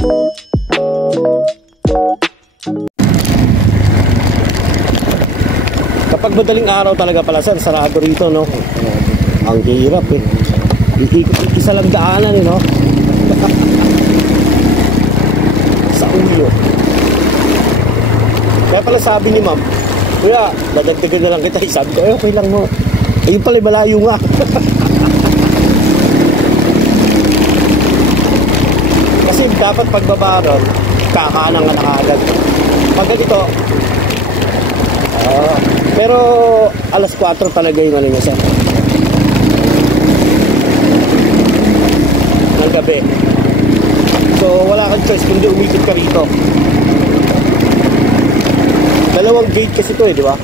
Kapag madaling araw talaga pala sir, sarado rito, no? Ang hirap eh. Isa lang daanan eh, no? Sa ulo. Kaya pala sabi ni ma'am, kuya, dadagdagan na lang kita. Sabi ko, okay lang mo. Ayun pala, malayo nga. Kasi dapat pagbaba ron, kakanan ka na kaagad. Pag ganito, pero alas 4 talaga yung ano niya, sir. Ng gabi. So wala kang choice kundi umikot ka rito. Dalawang gate kasi ito eh, di ba?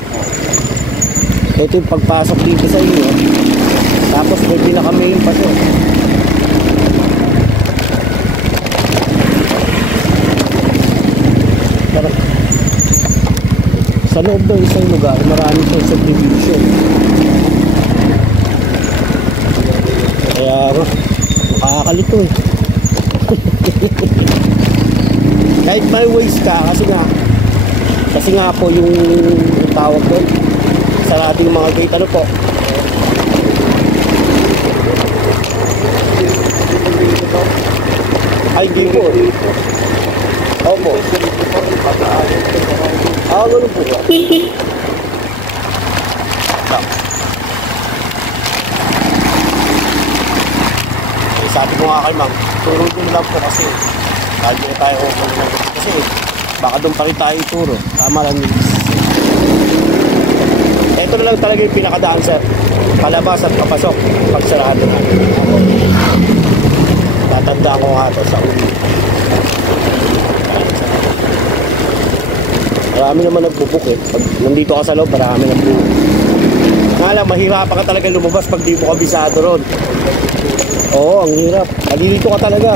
Ito yung pagpasok dito sa inyo. Tapos may pinaka-main pa ito. Sa loob ng isang lugar, marami itong subdivision. Kaya makakalito eh. Kahit may ways ka, kasi nga po yung tawag doon, sarado yung mga gate, ano po? Ay, hindi po. Opo. Ganun po ba? Sabi ko nga kay ma'am, turo din lang po kasi lagi na tayo kasi baka doon pa rin tayo ituro. Tama lang yun. Ito na lang talaga yung pinakadaan sir, palabas at papasok pagsarado na. Tatandaan ko nga ito sa ulo. Marami naman nagbubuk eh. Pag nandito ka sa loob, marami nagbubuk. Nga lang, mahirapan ka talaga lumabas pag di mo kabisado ron. Oo, ang hirap. Malilito ka talaga.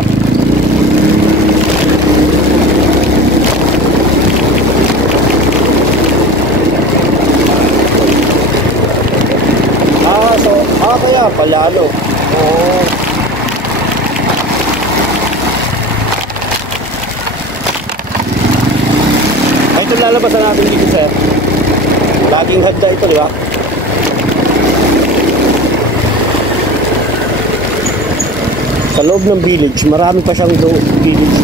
Kaya pala ano. Oo. Ito lalabasan natin dito sir. Laging handa ito, di ba? Sa loob ng village, marami pa siyang village.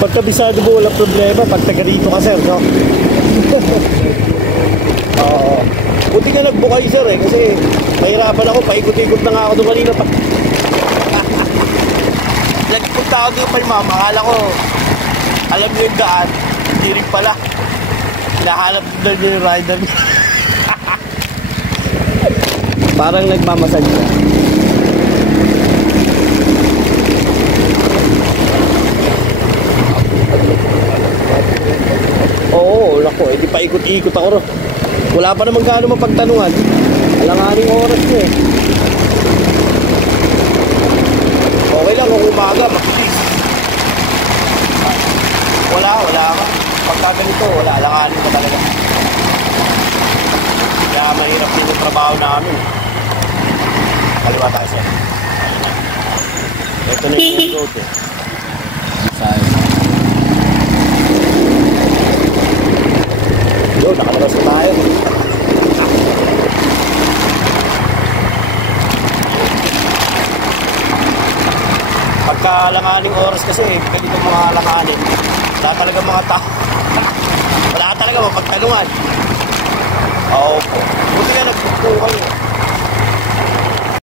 Pagkabisado mo walang problema pag taga rito ka sir, no? Oo. Buti ka nagbukay sir eh, kasi mahirapan ako, paikot-ikot na nga ako doon kanina pa. Nagpunta ako doon pa yung mama, akala ko alam niyo yung daan, hindi rin pala. Hinahanap doon yung rider niya. Parang nagmamassage siya. Oo, nako, hindi pa ikot-ikot ako ro. Wala pa naman gaano mapagtanungan. Alanganing oras niya eh. Okay lang kung umaga, makitis. Wala ka. Pagka ganito, wala, alanganin ka talaga. Kaya mahirap din yung trabaho namin. Kaliwa tayo sir. Ito na yung road eh. Yun, nakalabas na tayo. Pagka langaning oras kasi, ganito mga langanin, wala talaga mga tao. Wala talaga mapagtanungan. Oo po. Buti nga nagpupo kayo.